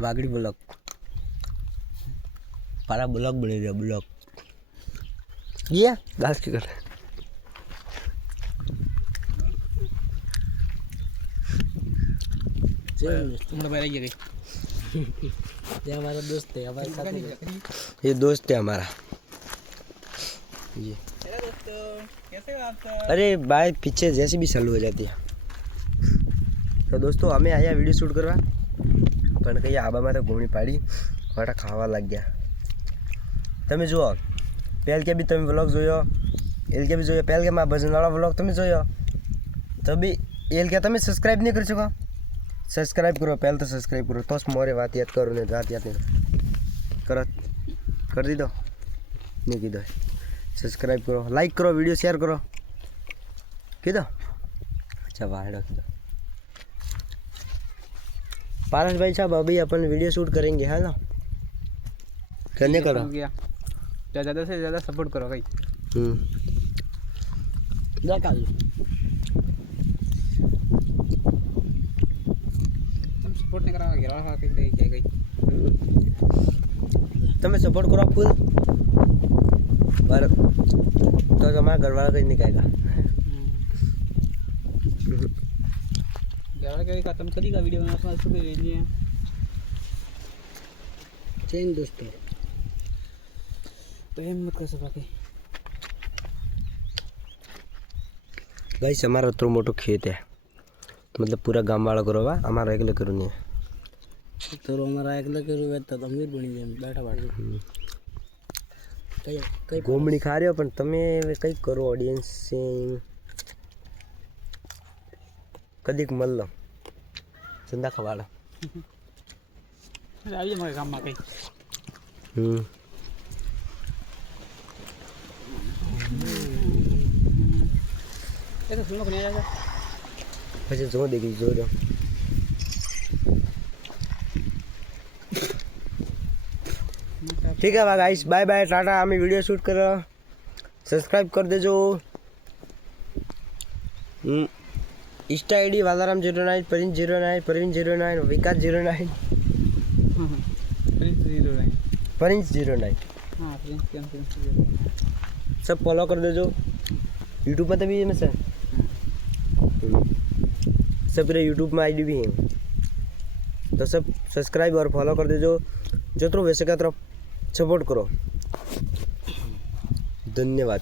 Wagdi block पारा block बने रहा ब्लॉक ये घास की कर ये हमारा दोस्त है हमारे साथ ये दोस्त है हमारा ये कैसे हो आप? अरे भाई पीछे जैसी भी चालू हो जाती है तो दोस्तों हमें आया वीडियो शूट करवा पण कहीं आबा में तो घूमनी पाड़ी वाटा खावा लग गया तमे जुओ पहल के भी तमे व्लॉग जोयो एल के भी जोयो पहल के मां भजन वाला व्लॉग तमे जोयो तभी एल के तमे सब्सक्राइब नहीं कर सको सब्सक्राइब करो पहले तो सब्सक्राइब करो तो मोरे बात याद करो नहीं बात याद नहीं करो कर दी दो नहीं की दो सब्सक्राइब करो लाइक करो वीडियो शेयर करो की दो अच्छा वाह दो पारस भाई साहब अभी अपन वीडियो शूट करेंगे है ना करने करो ज़्यादा से ज़्यादा सपोर्ट करो भाई तुम सपोर्ट नहीं करा घेरा खा के क्या गई તમે સપોર્ટ કરો ફૂલ પર તો તમારા ઘરવાળા કઈ નહીં કહેગા घेरा के खत्म करेगा वीडियो में अपना सुबह लेनी है चैन दोस्तों तो हिम्मत कर सके गाइस हमारा तो मोटो खेत है मतलब पूरा गांव वाला करो वा हमारा एकले करो नहीं तो हमारा एकला करो तो अमीर बनी जाए बैठा बैठ कई गोमड़ी खा रहे हो पण તમે કઈ કરો ઓડિયન્સ से કદીક મળલો ચંદા ખવાડો આવી મારા ગામમાં કઈ એ તો સુનો કોને આવ્યા પછી જો દેખી જો દો ठीक है गाइस बाय बाय टाटा हमें वीडियो शूट कर सब्सक्राइब कर देजो इंस्टा आईडी वालाराम 09 प्रवीण 09 प्रवीण 09 विकास 09 प्रवीण 09 हाँ सब फॉलो कर देजो यूट्यूब में तो भी है सर सब मेरे यूट्यूब में आईडी भी है तो सब सब्सक्राइब और फॉलो कर देजो जो तो वैसे का तरफ सपोर्ट करो धन्यवाद।